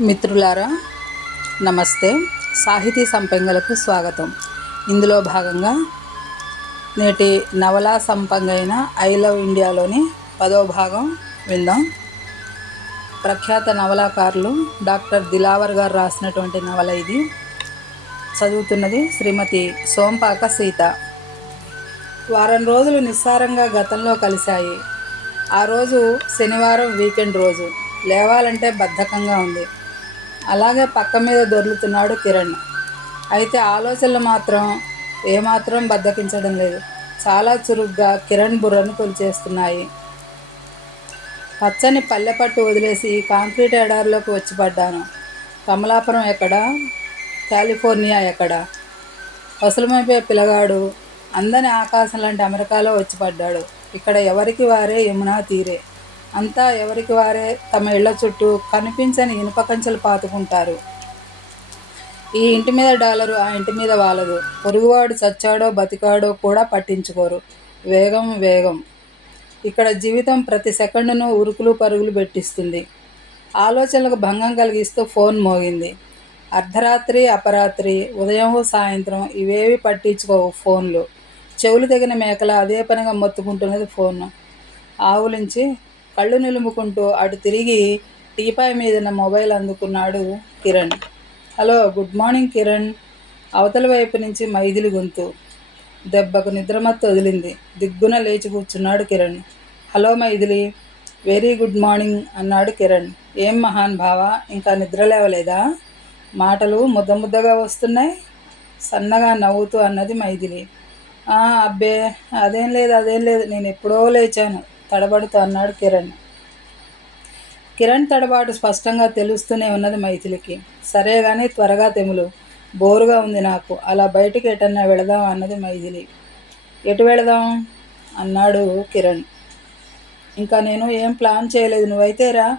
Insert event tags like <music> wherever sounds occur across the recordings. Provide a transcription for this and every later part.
మిత్రులారా నమస్తే. సాహితీ సంపెంగలకు స్వాగతం. ఇందులో భాగంగా నేటి నవలా సంపంగైన ఐ లవ్ ఇండియాలోని పదో భాగం విందాం. ప్రఖ్యాత నవలాకారులు డాక్టర్ దిలావర్ గారు రాసినటువంటి నవల ఇది. చదువుతున్నది శ్రీమతి సోంపాక సీత. వారం రోజులు నిస్సారంగా గతంలో కలిశాయి. ఆ రోజు శనివారం వీకెండ్ రోజు. లేవాలంటే బద్ధకంగా ఉంది. అలాగే పక్క మీద దొర్లుతున్నాడు కిరణ్. అయితే ఆలోచనలు మాత్రం ఏమాత్రం బద్దకించడం లేదు. చాలా చురుగ్గా కిరణ్ బుర్రను కొలిచేస్తున్నాయి. పచ్చని పల్లె పట్టు వదిలేసి కాంక్రీట్ ఎడారిలోకి వచ్చి పడ్డాను. కమలాపురం ఎక్కడ? కాలిఫోర్నియా ఎక్కడ? వసలమైపోయే పిల్లగాడు. అందని ఆకాశం లాంటి అమెరికాలో వచ్చి పడ్డాడు. ఇక్కడ ఎవరికి వారే యమునా తీరే. అంతా ఎవరికి వారే తమ ఇళ్ళ చుట్టూ కనిపించని ఇనుప కంచెలు పాతుకుంటారు. ఈ ఇంటి మీద డాలరు ఆ ఇంటి మీద వాలదు. పొరుగువాడు చచ్చాడో బతికాడో కూడా పట్టించుకోరు. వేగం వేగం. ఇక్కడ జీవితం ప్రతి సెకండును ఉరుకులు పరుగులు పెట్టిస్తుంది. ఆలోచనలకు భంగం కలిగిస్తూ ఫోన్ మోగింది. అర్ధరాత్రి అపరాత్రి ఉదయం సాయంత్రం ఇవేవి పట్టించుకోవు ఫోన్లు. చెవులు తగిన మేకల అదే పనిగా మొత్తుకుంటున్నది ఫోన్. ఆవులించి కళ్ళు నిలుముకుంటూ అటు తిరిగి టీపాయ్ మీద మొబైల్ అందుకున్నాడు Kiran. Hello good morning Kiran. అవతల వైపు నుంచి మైదిలి గొంతు. దెబ్బకు నిద్రమత్తు వదిలింది. దిగ్గున లేచి కూర్చున్నాడు Kiran. Hello Maithili. Very good morning అన్నాడు కిరణ్. ఏం మహాన్ భావ ఇంకా నిద్ర లేవలేదా? మాటలు ముద్ద ముద్దగా వస్తున్నాయి. సన్నగా నవ్వుతూ అన్నది మైథిలి. అబ్బే అదేం లేదు అదేం లేదు. నేను ఎప్పుడో లేచాను. తడబడుతూ అన్నాడు కిరణ్. కిరణ్ తడబాటు స్పష్టంగా తెలుస్తూనే ఉన్నది మైథిలికి. సరే కానీ త్వరగా తెములు. బోరుగా ఉంది నాకు. అలా బయటికి ఎటన్నా వెళదాం అన్నది మైథిలి. ఎటు వెళదాం? అన్నాడు కిరణ్. ఇంకా నేను ఏం ప్లాన్ చేయలేదు. నువ్వైతే రా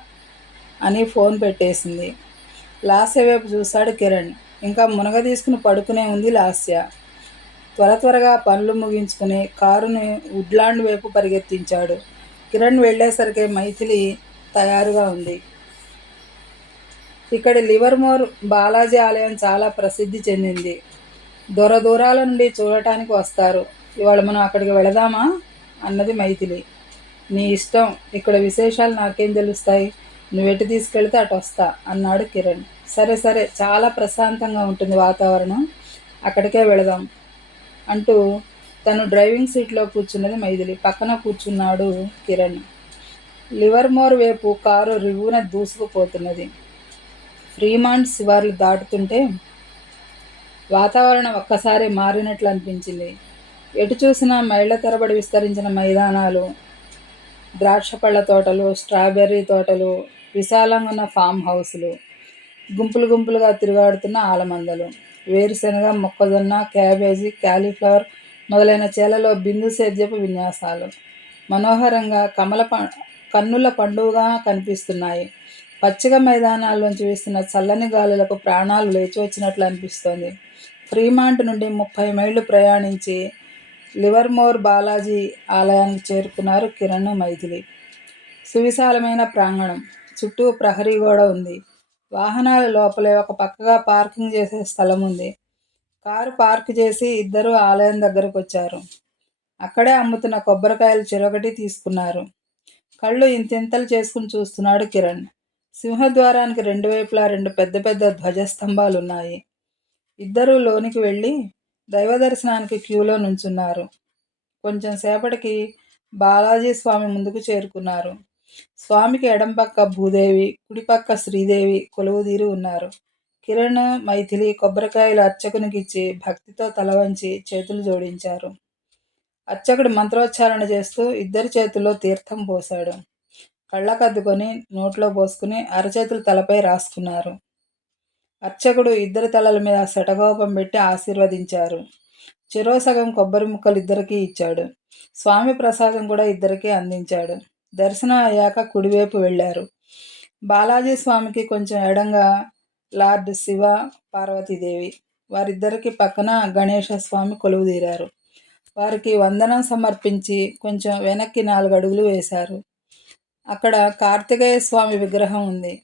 అని ఫోన్ పెట్టేసింది. లాస్య వైపు చూశాడు కిరణ్. ఇంకా మునగ తీసుకుని పడుకునే ఉంది లాస్య. త్వర త్వరగా పనులు ముగించుకుని కారుని వుడ్లాండ్ వైపు పరిగెత్తించాడు. కిరణ్ వెళ్ళేసరికి మైథిలి తయారుగా ఉంది. ఇక్కడ లివర్మోర్ బాలాజీ ఆలయం చాలా ప్రసిద్ధి చెందింది. దూర దూరాల నుండి చూడటానికి వస్తారు. ఇవాళ మనం అక్కడికి వెళదామా? అన్నది మైథిలి. నీ ఇష్టం. ఇక్కడ విశేషాలు నాకేం తెలుస్తాయి? నువ్వు ఎటు తీసుకెళ్తే అటు వస్తా అన్నాడు కిరణ్. సరే సరే. చాలా ప్రశాంతంగా ఉంటుంది వాతావరణం. అక్కడికే వెళదాం అంటూ తను డ్రైవింగ్ సీట్లో కూర్చున్నది మైథిలి. పక్కన కూర్చున్నాడు కిరణ్. లివర్మోర్ వైపు కారు రివ్వున దూసుకుపోతున్నది. ఫ్రీమాండ్ శివార్లు దాటుతుంటే వాతావరణం ఒక్కసారి మారినట్లు అనిపించింది ఎటు చూసినా మైళ్ళ తరబడి విస్తరించిన మైదానాలు ద్రాక్ష పళ్ళ తోటలు స్ట్రాబెర్రీ తోటలు విశాలంగా ఉన్న ఫామ్ హౌస్లు గుంపులు గుంపులుగా తిరుగాడుతున్న ఆలమందలు. వేరుశనగ మొక్కజొన్న క్యాబేజీ క్యాలీఫ్లవర్ మొదలైన చేలలో బిందు సేద్యపు విన్యాసాలు. మనోహరంగా కమల కన్నుల పండుగగా కనిపిస్తున్నాయి. పచ్చిక మైదానాల్లోంచి వీస్తున్న చల్లని గాలులకు ప్రాణాలు లేచి వచ్చినట్లు అనిపిస్తోంది. ఫ్రీమాంట్ నుండి ముప్పై మైళ్ళు ప్రయాణించి లివర్మోర్ బాలాజీ ఆలయానికి చేరుకున్నారు కిరణ్ మైథిలి. సువిశాలమైన ప్రాంగణం. చుట్టూ ప్రహరీ గోడ ఉంది. వాహనాల లోపలే ఒక పక్కగా పార్కింగ్ చేసే స్థలం ఉంది. కారు పార్క్ చేసి ఇద్దరు ఆలయం దగ్గరకు వచ్చారు అక్కడే అమ్ముతున్న కొబ్బరికాయలు చెరొకటి తీసుకున్నారు. కళ్ళు ఇంతింతలు చేసుకుని చూస్తున్నాడు కిరణ్. సింహద్వారానికి రెండు వైపులా రెండు పెద్ద పెద్ద ధ్వజస్తంభాలు ఉన్నాయి ఇద్దరూ లోనికి వెళ్ళి దైవ దర్శనానికి క్యూలో నుంచున్నారు. కొంచెం సేపటికి బాలాజీ స్వామి ముందుకు చేరుకున్నారు. స్వామికి ఎడం పక్క భూదేవి కుడిపక్క శ్రీదేవి కొలువుదీరి ఉన్నారు. కిరణ్ మైథిలి కొబ్బరికాయలు అర్చకునికిచ్చి భక్తితో తల వంచి చేతులు జోడించారు. అర్చకుడు మంత్రోచ్చారణ చేస్తూ ఇద్దరి చేతుల్లో తీర్థం పోశాడు. కళ్ళకద్దుకొని నోట్లో పోసుకుని అరచేతులు తలపై రాసుకున్నారు. అర్చకుడు ఇద్దరి తలల మీద శటగోపం పెట్టి ఆశీర్వదించారు. చెరో సగం కొబ్బరి ముక్కలు ఇద్దరికీ ఇచ్చాడు. స్వామి ప్రసాదం కూడా ఇద్దరికీ అందించాడు. దర్శనం అయ్యాక కుడివైపు వెళ్ళారు. బాలాజీ స్వామికి కొంచెం ఎడంగా లార్డ్ శివ పార్వతీదేవి. వారిద్దరికి పక్కన గణేశ స్వామి కొలువుదీరారు వారికి వందనం సమర్పించి కొంచెం వెనక్కి నాలుగు అడుగులు వేశారు. అక్కడ కార్తికేయ స్వామి విగ్రహం ఉంది.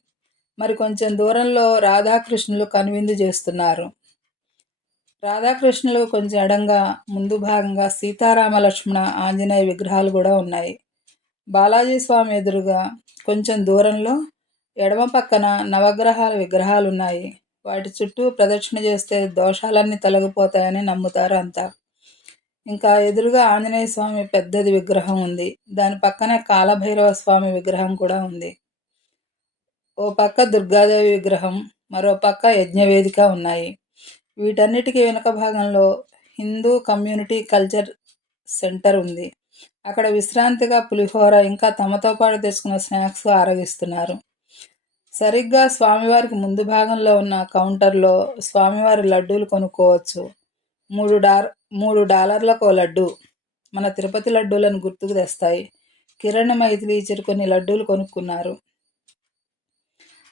మరి కొంచెం దూరంలో రాధాకృష్ణులు కనువిందు చేస్తున్నారు. రాధాకృష్ణులు కొంచెం ఎడంగా ముందు భాగంగా సీతారామ లక్ష్మణ ఆంజనేయ విగ్రహాలు కూడా ఉన్నాయి. బాలాజీ స్వామి ఎదురుగా కొంచెం దూరంలో ఎడమ పక్కన నవగ్రహాల విగ్రహాలు ఉన్నాయి వాటి చుట్టూ ప్రదక్షిణ చేస్తే దోషాలన్నీ తొలగిపోతాయని నమ్ముతారు అంతా. ఇంకా ఎదురుగా ఆంజనేయ స్వామి పెద్దది విగ్రహం ఉంది. దాని పక్కనే కాలభైరవ స్వామి విగ్రహం కూడా ఉంది. ఓ పక్క దుర్గాదేవి విగ్రహం మరో పక్క యజ్ఞవేదిక ఉన్నాయి. వీటన్నిటికీ వెనుక భాగంలో హిందూ కమ్యూనిటీ కల్చర్ సెంటర్ ఉంది. అక్కడ విశ్రాంతిగా పులిహోర ఇంకా తమతో పాటు తెచ్చుకున్న స్నాక్స్ ఆరగిస్తున్నారు. సరిగ్గా స్వామివారికి ముందు భాగంలో ఉన్న కౌంటర్లో స్వామివారి లడ్డూలు కొనుక్కోవచ్చు. మూడు డార్ మూడు డాలర్లకు లడ్డు మన తిరుపతి లడ్డూలను గుర్తుకు తెస్తాయి. కిరణ్ మైథిలి ఇచ్చారు కొన్ని లడ్డూలు కొనుక్కున్నారు.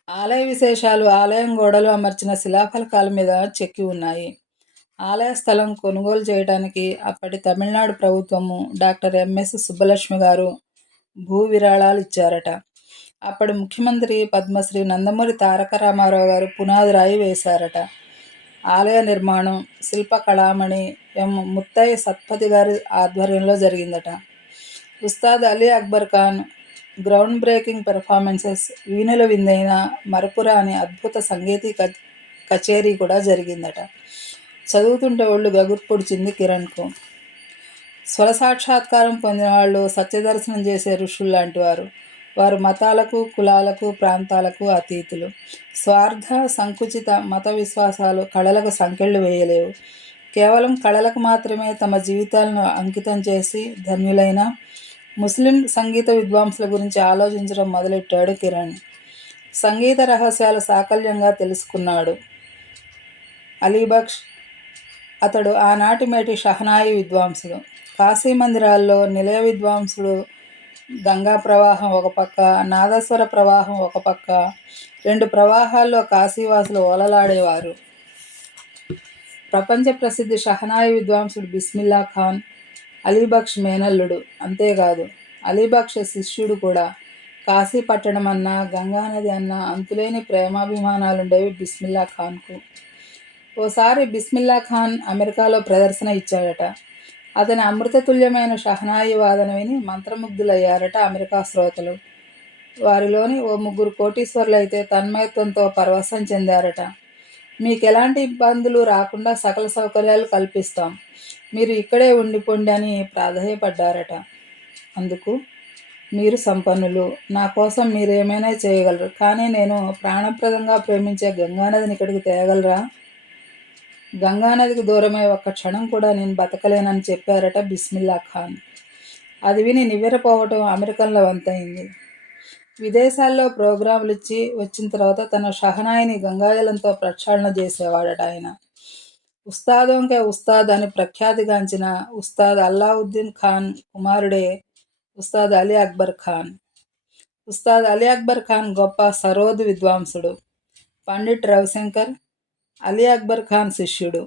ఆలయ విశేషాలు ఆలయం గోడలు అమర్చిన శిలాఫలకాల మీద చెక్కి ఉన్నాయి. ఆలయ స్థలం కొనుగోలు చేయడానికి అప్పటి తమిళనాడు ప్రభుత్వము డాక్టర్ ఎంఎస్ సుబ్బలక్ష్మి గారు భూ విరాళాలు ఇచ్చారట. అప్పటి ముఖ్యమంత్రి పద్మశ్రీ నందమూరి తారక రామారావు గారు పునాది రాయి వేశారట. ఆలయ నిర్మాణం శిల్ప కళామణి ఎం. ముత్తయ్య సత్పతి గారి ఆధ్వర్యంలో జరిగిందట. Ustad Ali Akbar Khan ground breaking performances వీణుల విందైన మరపురాని అద్భుత సంగీత కచేరీ కూడా జరిగిందట. చదువుతుంటే ఒళ్ళు గగుర్పొడిచింది కిరణ్కు స్వర సాక్షాత్కారం పొందిన వాళ్ళు సత్యదర్శనం చేసే ఋషులు లాంటి వారు మతాలకు కులాలకు ప్రాంతాలకు అతీతులు. స్వార్థ సంకుచిత మత విశ్వాసాలు కళలకు సంకెళ్ళు వేయలేవు. కేవలం కళలకు మాత్రమే తమ జీవితాలను అంకితం చేసి ధన్యులైన ముస్లిం సంగీత విద్వాంసుల గురించి ఆలోచించడం మొదలెట్టాడు కిరణ్. సంగీత రహస్యాలు సాకల్యంగా తెలుసుకున్నాడు. అలీబక్ష్ అతడు ఆనాటి మేటి షహనాయి విద్వాంసుడు. కాశీ మందిరాల్లో నిలయ విద్వాంసుడు గంగా ప్రవాహం ఒక పక్క నాదస్వర ప్రవాహం ఒక పక్క. రెండు ప్రవాహాల్లో కాశీవాసులు ఓలలాడేవారు. ప్రపంచ ప్రసిద్ధి షహనాయి విద్వాంసుడు బిస్మిల్లా ఖాన్ అలీబక్ష్ మేనల్లుడు. అంతేకాదు అలీబక్ష్ శిష్యుడు కూడా. కాశీ పట్టణం అన్నా గంగానది అన్నా అంతులేని ప్రేమాభిమానాలుండేవి బిస్మిల్లా ఖాన్కు. ఓసారి బిస్మిల్లా ఖాన్ అమెరికాలో ప్రదర్శన ఇచ్చాడట. అతని అమృతతుల్యమైన షహనాయి వాదన విని మంత్రముగ్ధులయ్యారట అమెరికా శ్రోతలు. వారిలోని ఓ ముగ్గురు కోటీశ్వర్లు అయితే తన్మయత్వంతో పరవశం చెందారట. మీకు ఎలాంటి ఇబ్బందులు రాకుండా సకల సౌకర్యాలు కల్పిస్తాం. మీరు ఇక్కడే ఉండిపోండి అని ప్రాధాయపడ్డారట. అందుకు మీరు సంపన్నులు. నా కోసం మీరు ఏమైనా చేయగలరు. కానీ నేను ప్రాణప్రదంగా ప్రేమించే గంగానదిని ఇక్కడికి తేగలరా? గంగానదికి దూరమై ఒక్క క్షణం కూడా నేను బతకలేనని చెప్పారట బిస్మిల్లా ఖాన్. అది విని నివ్వెరపోవటం అమెరికన్లో వంతైంది విదేశాల్లో ప్రోగ్రాములు ఇచ్చి వచ్చిన తర్వాత తన షహనాయిని గంగాజలంతో ప్రక్షాళన చేసేవాడట ఆయన. ఉస్తాదోంకే ఉస్తాద్ అని ప్రఖ్యాతిగాంచిన ఉస్తాద్ అల్లావుద్దీన్ ఖాన్ కుమారుడే ఉస్తాద్ అలీ అక్బర్ ఖాన్. ఉస్తాద్ అలీ అక్బర్ ఖాన్ గొప్ప సరోద్ విద్వాంసుడు. పండిట్ రవిశంకర్ అలీ అక్బర్ ఖాన్ శిష్యుడు.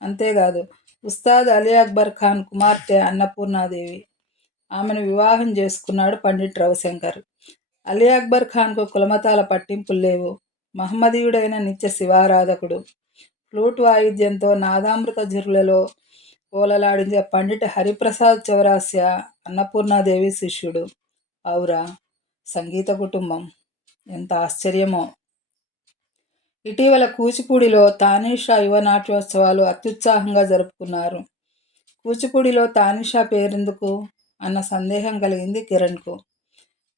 అంతేకాదు ఉస్తాద్ అలీ అక్బర్ ఖాన్ కుమార్తె అన్నపూర్ణాదేవి. ఆమెను వివాహం చేసుకున్నాడు పండిట్ రవిశంకర్. అలీ అక్బర్ ఖాన్కు కులమతాల పట్టింపులు లేవు. మహమ్మదీయుడైన నిత్య శివారాధకుడు. ఫ్లూట్ వాయిద్యంతో నాదామృత జిరులలో ఓలలాడించే పండిట్ హరిప్రసాద్ చౌరాస్య అన్నపూర్ణాదేవి శిష్యుడు. ఔరా సంగీత కుటుంబం. ఎంత ఆశ్చర్యమో! ఇటీవల కూచిపూడిలో తానీషా యువ నాట్యోత్సవాలు అత్యుత్సాహంగా జరుపుకున్నారు. కూచిపూడిలో తానీషా పేరెందుకు అన్న సందేహం కలిగింది కిరణ్కు.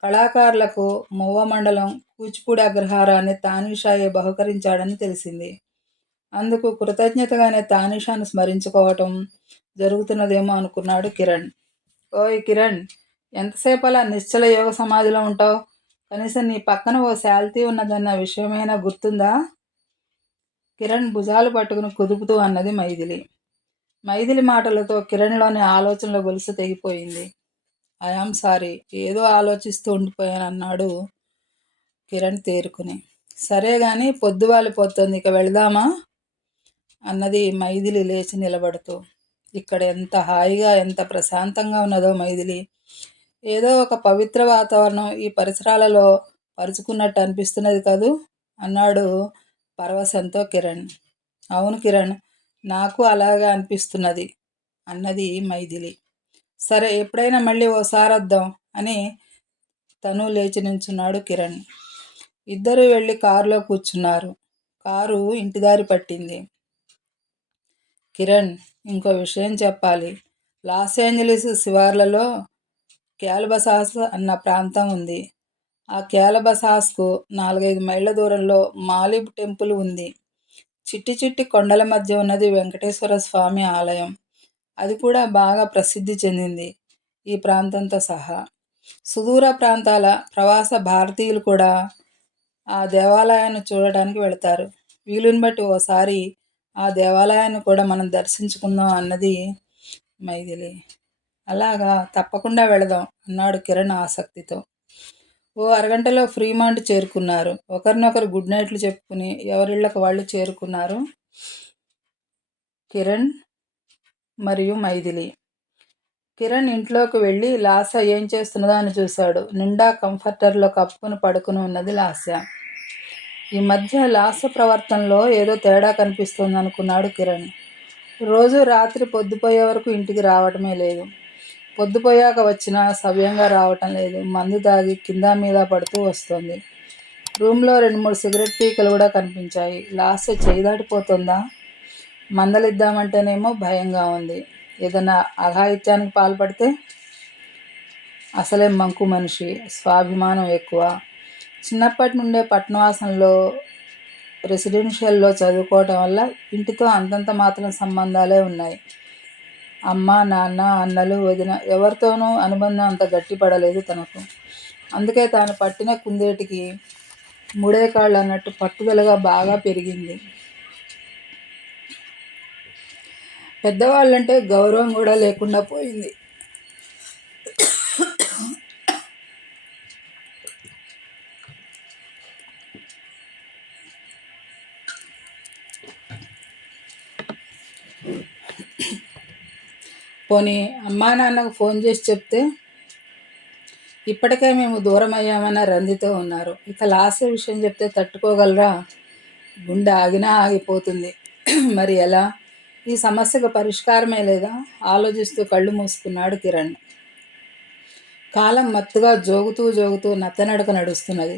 కళాకారులకు మొవ్వ మండలం కూచిపూడి అగ్రహారాన్ని తానీషాయే బహుకరించాడని తెలిసింది. అందుకు కృతజ్ఞతగానే తానీషాను స్మరించుకోవటం జరుగుతున్నదేమో అనుకున్నాడు కిరణ్. ఓయ్ కిరణ్ ఎంతసేపు అలా నిశ్చల యోగ సమాధిలో ఉంటావు? కనీసం నీ పక్కన ఓ శాల్తీ ఉన్నదన్న విషయమైనా గుర్తుందా? కిరణ్ భుజాలు పట్టుకుని కుదుపుతూ అన్నది మైథిలి. మైథిలి మాటలతో కిరణ్లోని ఆలోచనల గొలుసు తెగిపోయింది. I am sorry. ఏదో ఆలోచిస్తూ ఉండిపోయాను అన్నాడు కిరణ్ తేరుకుని. సరే కానీ పొద్దువాలిపోతుంది ఇక వెళదామా? అన్నది మైథిలి లేచి నిలబడుతూ. ఇక్కడ ఎంత హాయిగా ఎంత ప్రశాంతంగా ఉన్నదో మైథిలి. ఏదో ఒక పవిత్ర వాతావరణం ఈ పరిసరాలలో పరుచుకున్నట్టు అనిపిస్తున్నది కదూ? అన్నాడు పరవశంతో కిరణ్. అవును కిరణ్ నాకు అలాగే అనిపిస్తున్నది అన్నది మైథిలి. సరే ఎప్పుడైనా మళ్ళీ ఓసారి వద్దాం అని తను లేచి నించున్నాడు కిరణ్. ఇద్దరు వెళ్ళి కారులో కూర్చున్నారు. కారు ఇంటిదారి పట్టింది. కిరణ్ ఇంకో విషయం చెప్పాలి. లాస్ ఏంజలీస్ శివార్లలో క్యాల్బసాస్ అన్న ప్రాంతం ఉంది. ఆ క్యాలబసాస్కు నాలుగైదు మైళ్ళ దూరంలో మాలిబ్ టెంపుల్ ఉంది. చిట్టి చిట్టి కొండల మధ్య ఉన్నది వెంకటేశ్వర స్వామి ఆలయం. అది కూడా బాగా ప్రసిద్ధి చెందింది ఈ ప్రాంతంతో సహా. సుదూర ప్రాంతాల ప్రవాస భారతీయులు కూడా ఆ దేవాలయాన్ని చూడటానికి వెళతారు. వీలుని బట్టి ఓసారి ఆ దేవాలయాన్ని కూడా మనం దర్శించుకుందాం అన్నది మైథిలి. అలాగా తప్పకుండా వెళదాం అన్నాడు కిరణ్ ఆసక్తితో. ఓ అరగంటలో ఫ్రీమాండ్ చేరుకున్నారు. ఒకరినొకరు గుడ్ నైట్లు చెప్పుకుని ఎవరిళ్ళకు వాళ్ళు చేరుకున్నారు. కిరణ్ మరియు మైథిలి. కిరణ్ ఇంట్లోకి వెళ్ళి లాస ఏం చేస్తున్నదో అని చూశాడు. నిండా కంఫర్టర్లో కప్పుకుని పడుకుని ఉన్నది లాస్య ఈ మధ్య లాస ప్రవర్తనలో ఏదో తేడా కనిపిస్తుంది అనుకున్నాడు కిరణ్. రోజు రాత్రి పొద్దుపోయే వరకు ఇంటికి రావటమే లేదు. పొద్దుపోయాక వచ్చినా సవ్యంగా రావటం లేదు. మందు తాగి కింద మీద పడుతూ వస్తుంది. రూమ్లో రెండు మూడు సిగరెట్ పీకలు కూడా కనిపించాయి. లాస్ట్ చేయి దాటిపోతుందా? మందలిద్దామంటేనేమో భయంగా ఉంది. ఏదైనా అఘాయిత్యానికి పాల్పడితే అసలే మంకు మనిషి స్వాభిమానం ఎక్కువ. చిన్నప్పటి నుండే పట్టణవాసంలో రెసిడెన్షియల్లో చదువుకోవటం వల్ల ఇంటితో అంతంత మాత్రం సంబంధాలే ఉన్నాయి. అమ్మ నాన్న అన్నలు వదిన ఎవరితోనూ అనుబంధం అంత గట్టిపడలేదు తనకు. అందుకే తాను పట్టిన కుందేటికి మూడే కాళ్ళు అన్నట్టు పట్టుదలగా బాగా పెరిగింది. పెద్దవాళ్ళంటే గౌరవం కూడా లేకుండా పోయింది. పోనీ అమ్మా నాన్నకు ఫోన్ చేసి చెప్తే ఇప్పటికే మేము దూరం అయ్యామన్న రందితో ఉన్నారు. ఇక లాస్ట్ విషయం చెప్తే తట్టుకోగలరా? గుండె ఆగినా ఆగిపోతుంది. <clears throat> మరి ఎలా? ఈ సమస్యకు పరిష్కారమే లేదా? ఆలోచిస్తూ కళ్ళు మూసుకున్నాడు కిరణ్. కాలం మత్తుగా జోగుతూ జోగుతూ నత్తనడక నడుస్తున్నది.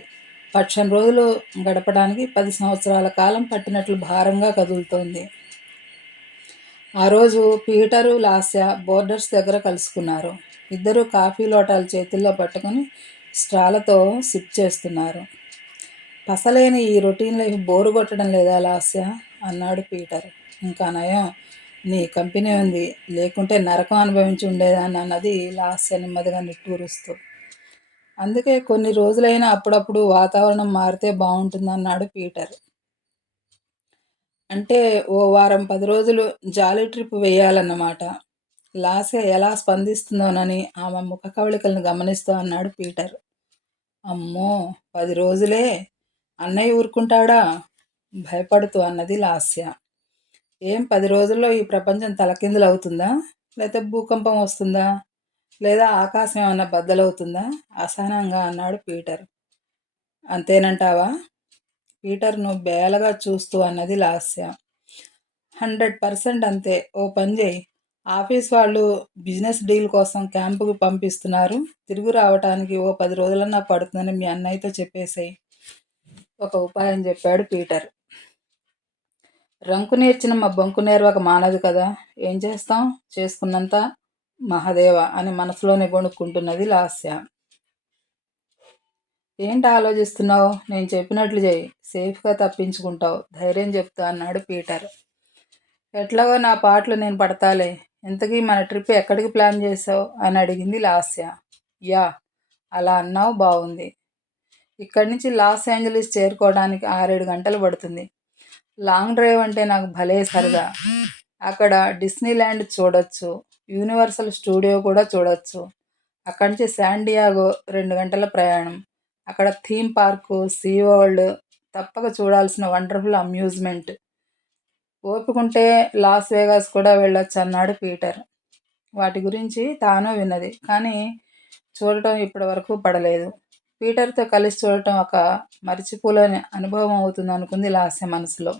పక్షం రోజులు గడపడానికి పది సంవత్సరాల కాలం పట్టినట్లు భారంగా కదులుతోంది. ఆ రోజు పీటరు లాస్య బోర్డర్స్ దగ్గర కలుసుకున్నారు. ఇద్దరు కాఫీ లోటాలు చేతుల్లో పట్టుకొని స్ట్రాలతో సిప్ చేస్తున్నారు. పసలేని ఈ రొటీన్ లైఫ్ బోరు కొట్టడం లేదా లాస్య? అన్నాడు పీటర్. ఇంకా నయం. నీ కంపెనీ ఉంది. లేకుంటే నరకం అనుభవించి ఉండేదాన్ని అన్నది లాస్య నెమ్మదిగా నిట్టూరుస్తూ. అందుకే కొన్ని రోజులైనా అప్పుడప్పుడు వాతావరణం మారితే బాగుంటుందన్నాడు పీటర్. అంటే ఓ వారం పది రోజులు జాలీ ట్రిప్ వేయాలన్నమాట. లాసే ఎలా స్పందిస్తుందోనని ఆమె ముఖ కవళికలను గమనిస్తూ అన్నాడు పీటర్. అమ్మో పది రోజులే? అన్నయ్య ఊరుకుంటాడా? భయపడుతూ అన్నది లాస్య. ఏం పది రోజుల్లో ఈ ప్రపంచం తలకిందులు అవుతుందా లేకపోతే భూకంపం వస్తుందా? లేదా ఆకాశం ఏమన్నా బద్దలవుతుందా? అసహనంగా అన్నాడు పీటర్. అంతేనంటావా? పీటర్ను బేలగా చూస్తూ అన్నది లాస్య. హండ్రెడ్ పర్సెంట్ అంతే. ఓ పని చేయి. ఆఫీస్ వాళ్ళు బిజినెస్ డీల్ కోసం క్యాంపుకు పంపిస్తున్నారు. తిరుగు రావటానికి ఓ పది రోజులన్నా పడుతుందని మీ అన్నయ్యతో చెప్పేసాయి. ఒక ఉపాయం చెప్పాడు పీటర్. రంకు నేర్చిన మా బొంకు నేర్వక మానదు కదా. ఏం చేస్తాం? చేసుకున్నంత మహాదేవ అని మనసులోనే కొనుక్కుంటున్నది లాస్య. ఏంటి ఆలోచిస్తున్నావు? నేను చెప్పినట్లు చేయి సేఫ్గా తప్పించుకుంటావు. ధైర్యం చెప్తా అన్నాడు పీటర్. ఎట్లాగో నా పాటలు నేను పడతాలే. ఇంతకీ మన ట్రిప్ ఎక్కడికి ప్లాన్ చేసావు అని అడిగింది లాస్య. యా అలా అన్నావు బాగుంది ఇక్కడి నుంచి లాస్ ఏంజలీస్ చేరుకోవడానికి ఆరేడు గంటలు పడుతుంది. లాంగ్ డ్రైవ్ అంటే నాకు భలే సరదా. అక్కడ డిస్నీ ల్యాండ్ చూడొచ్చు. యూనివర్సల్ స్టూడియో కూడా చూడొచ్చు. అక్కడి నుంచి శాండియాగో రెండు గంటల ప్రయాణం. అక్కడ థీమ్ పార్కు సీ వరల్డ్ తప్పక చూడాల్సిన వండర్ఫుల్ అమ్యూజ్మెంట్. ఓపుకుంటే లాస్ వేగాస్ కూడా వెళ్ళొచ్చు అన్నాడు పీటర్. వాటి గురించి తాను విన్నది కానీ చూడటం ఇప్పటి వరకు పడలేదు. పీటర్తో కలిసి చూడటం ఒక మరిచిపోలేని అనుభవం అవుతుంది అనుకుంది లాస్య మనసులో.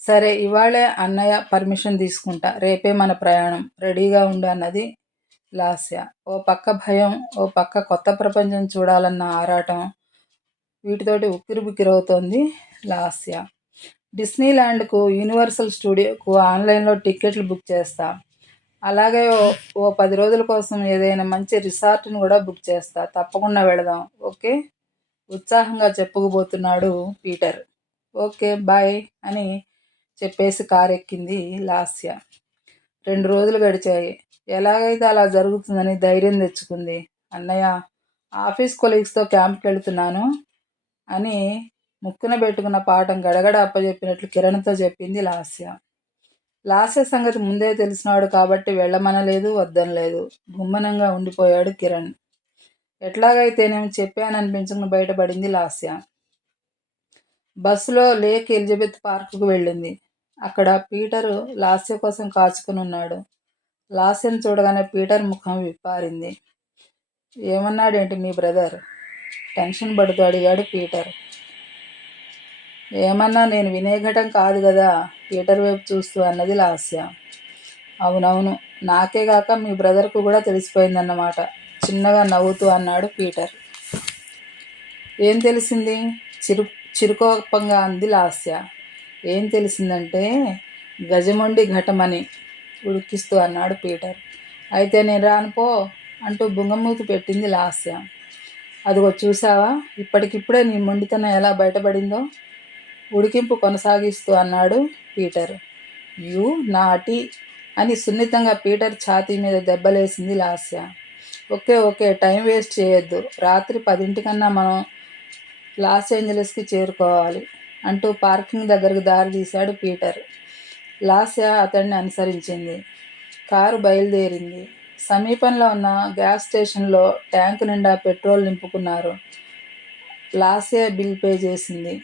సరే ఇవాళే అన్నయ్య పర్మిషన్ తీసుకుంటా రేపే మన ప్రయాణం రెడీగా ఉండు అన్నది లాస్య. ఓ పక్క భయం ఓ పక్క కొత్త ప్రపంచం చూడాలన్న ఆరాటం. వీటితోటి ఉక్కిరి బిక్కిరవుతోంది లాస్య. డిస్నీ ల్యాండ్కు యూనివర్సల్ స్టూడియోకు ఆన్లైన్లో టికెట్లు బుక్ చేస్తా. అలాగే ఓ ఓ పది రోజుల కోసం ఏదైనా మంచి రిసార్ట్ని కూడా బుక్ చేస్తా. తప్పకుండా వెళదాం. ఓకే? ఉత్సాహంగా చెప్పుకుపోతున్నాడు పీటర్. ఓకే బాయ్ అని చెప్పేసి కారెక్కింది లాస్య. రెండు రోజులు గడిచాయి. ఎలాగైతే అలా జరుగుతుందని ధైర్యం తెచ్చుకుంది. అన్నయ్య ఆఫీస్ కొలీగ్స్తో క్యాంప్కి వెళుతున్నాను అని ముక్కున పెట్టుకున్న పాఠం గడగడ అప్పచెప్పినట్లు కిరణ్తో చెప్పింది లాస్య. లాస్య సంగతి ముందే తెలిసినాడు కాబట్టి వెళ్ళమనలేదు వద్దనలేదు. గుమ్మనంగా ఉండిపోయాడు కిరణ్. ఎట్లాగైతే నేను చెప్పాననిపించుకుని బయటపడింది లాస్య. బస్సులో లేక్ ఎలిజబెత్ పార్కుకు వెళ్ళింది. అక్కడ పీటరు లాస్య కోసం కాచుకుని ఉన్నాడు లాస్యను చూడగానే పీటర్ ముఖం విప్పారింది. ఏమన్నాడేంటి మీ బ్రదర్? టెన్షన్ పడుతూ అడిగాడు పీటర్. ఏమన్నా నేను వినేఘటం కాదు కదా పీటర్ వైపు చూస్తూ అన్నది లాస్య. అవునవును నాకే కాక మీ బ్రదర్కు కూడా తెలిసిపోయిందన్నమాట. చిన్నగా నవ్వుతూ అన్నాడు పీటర్. ఏం తెలిసింది? చిరు చిరుకోపంగా అంది లాస్య. ఏం తెలిసిందంటే గజమొండి ఘటమని. ఉడికిస్తూ అన్నాడు పీటర్. అయితే నేను రానుపో అంటూ బుంగమూతి పెట్టింది లాస్య. అదిగో చూసావా ఇప్పటికిప్పుడే నీ మొండితనం ఎలా బయటపడిందో? ఉడికింపు కొనసాగిస్తూ అన్నాడు పీటర్. యు నాటి అని సున్నితంగా పీటర్ ఛాతీ మీద దెబ్బలేసింది Lasya. Okay okay time waste చేయొద్దు. రాత్రి పదింటికన్నా మనం లాస్ ఏంజలస్కి చేరుకోవాలి అంటూ పార్కింగ్ దగ్గరకు దారి తీశాడు పీటర్. లాస్య అతన్ని అనుసరించింది. కారు బయలుదేరింది. సమీపంలో ఉన్న గ్యాస్ స్టేషన్లో ట్యాంకు నిండా పెట్రోల్ నింపుకున్నారు. లాస్య బిల్ పే చేసింది.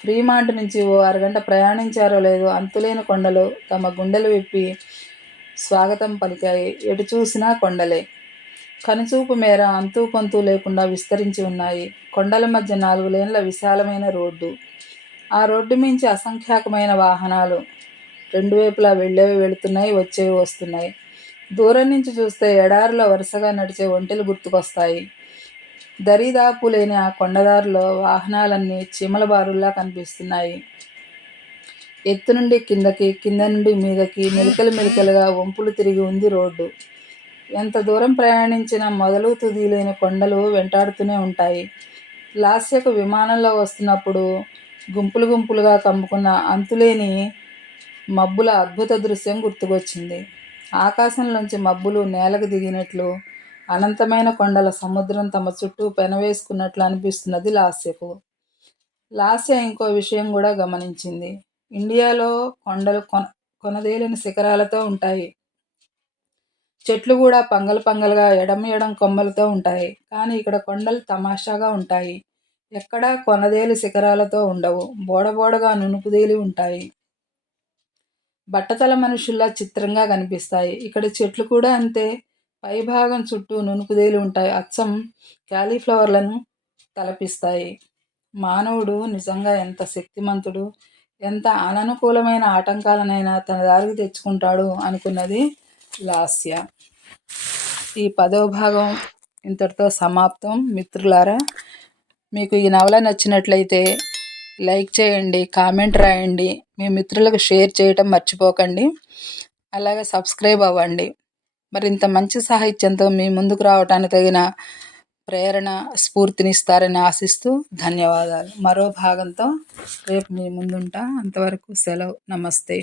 ఫ్రీమాంట్ నుంచి ఓ అరగంట ప్రయాణించారో లేదో అంతులేని కొండలు తమ గుండెలు విప్పి స్వాగతం పలికాయి. ఎటు చూసినా కొండలే. కనుచూపు మేర అంతూ పొంతు లేకుండా విస్తరించి ఉన్నాయి. కొండల మధ్య నాలుగు లేన్ల విశాలమైన రోడ్డు. ఆ రోడ్డు మించి అసంఖ్యాకమైన వాహనాలు. రెండు వైపులా వెళ్ళేవి వెళుతున్నాయి వచ్చేవి వస్తున్నాయి. దూరం నుంచి చూస్తే ఎడారిలో వరుసగా నడిచే ఒంటెలు గుర్తుకొస్తాయి. దరిదాపు లేని ఆ కొండదారిలో వాహనాలన్నీ చీమల బారుల్లా కనిపిస్తున్నాయి. ఎత్తు నుండి కిందకి కింద నుండి మీదకి మెలికలు మెలికలుగా వంపులు తిరిగి ఉంది రోడ్డు. ఎంత దూరం ప్రయాణించినా మొదలు తుది లేని కొండలు వెంటాడుతూనే ఉంటాయి. లాస్యకు విమానంలో వస్తున్నప్పుడు గుంపులు గుంపులుగా కమ్ముకున్న అంతులేని మబ్బుల అద్భుత దృశ్యం గుర్తుకొచ్చింది. ఆకాశంలోంచి మబ్బులు నేలకు దిగినట్లు అనంతమైన కొండల సముద్రం తమ చుట్టూ పెనవేసుకున్నట్లు అనిపిస్తున్నది లాస్యకు. లాస్య ఇంకో విషయం కూడా గమనించింది. ఇండియాలో కొండలు కొన కొనదేలిన శిఖరాలతో ఉంటాయి. చెట్లు కూడా పంగలు పంగలుగా ఎడం ఎడం కొమ్మలతో ఉంటాయి. కానీ ఇక్కడ కొండలు తమాషాగా ఉంటాయి. ఎక్కడా కొనదేలి శిఖరాలతో ఉండవు. బోడబోడగా నునుపుదేలి ఉంటాయి. బట్టతల మనుషుల్లా చిత్రంగా కనిపిస్తాయి. ఇక్కడ చెట్లు కూడా అంతే. పైభాగం చుట్టూ నునుపుదేలు ఉంటాయి. అచ్చం క్యాలీఫ్లవర్లను తలపిస్తాయి. మానవుడు నిజంగా ఎంత శక్తిమంతుడు ఎంత అననుకూలమైన ఆటంకాలనైనా తన దారికి తెచ్చుకుంటాడు అనుకున్నది లాస్య. ఈ పదో భాగం ఇంతటితో సమాప్తం. మిత్రులారా మీకు ఈ నవల నచ్చినట్లయితే లైక్ చేయండి కామెంట్ రాయండి. మీ మిత్రులకు షేర్ చేయటం మర్చిపోకండి. అలాగే సబ్స్క్రైబ్ అవ్వండి. మరింత మంచి సాహిత్యంతో మీ ముందుకు రావటానికి తగిన ప్రేరణ స్ఫూర్తినిస్తారని ఆశిస్తూ ధన్యవాదాలు. మరో భాగంతో రేపు మీ ముందుంటా. అంతవరకు సెలవు. నమస్తే.